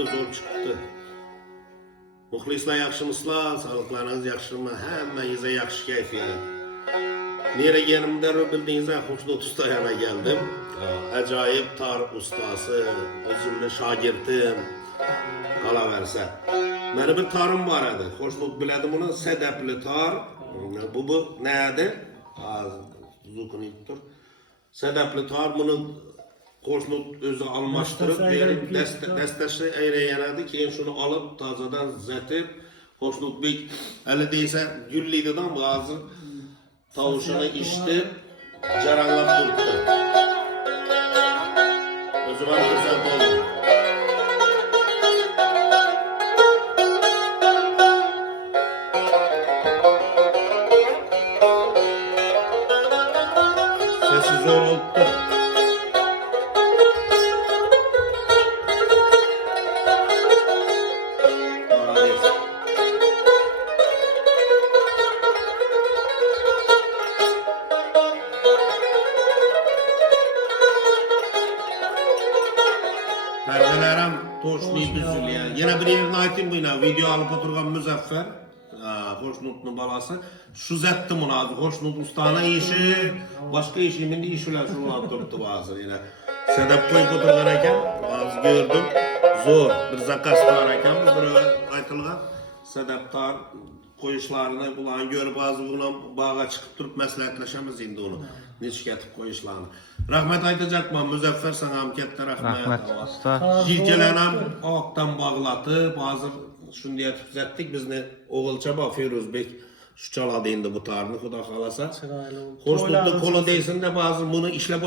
çıktı, zor çıktı. Muhlislar yaxşımıslar, sağlıklarınız yaxşımı, hemmeyize yaxşı keyfiyet. Nere gelimde bildiğinizde Hoşnut Usta yana geldim. Acayip tar ustası, özümle şagirtim, qalaversə. Mənim bir tarım var idi. Hoşnut bilədi bunu, sədəpli tar. Bu nədir? Zukunittir. Sədəpli tar, bunu Hoşnut özü almıştırıb, dəstəşi əyrəyənədi ki, şunu alıb, tazadan zətib, Hoşnut Bey, əli deysə, gülliydidən bazı tavuşunu içdi, caranlap durdu. O zaman güzel oldu. Sesi zor oldu. Perdelerim toşlayıp üzülüyor. Yine bir yerini aytayım bu yine. Video alıp oturgan Müzeffer. Hoşnut'un balası. Şu zettim onu abi. Hoşnut Usta'nın işi. Başka işimin de işiyle şunu attırdı bazı yine. Sedep koyup oturgan bazı gördüm. Zor. Bir zakas tararken bir aytılgan. Sedep tar koyuşlarını kulağın görüp bazı buna bağa çıkıp durup məsləhətləşəmiz indi onu. Neçə getib koyuşlarını. Rahmet aytacakman Müzeffer sana amkette rahmet. Rahmet usta. Jilkelənəm ağdan bağlatıb, hazır şunu diye tüpzettik. Biz ne oğulçaba Firuz Bey şu çaladı indi bu tarını, Xuda xalasa. Hoşnutlu kolu deysin de bazı bunu işlep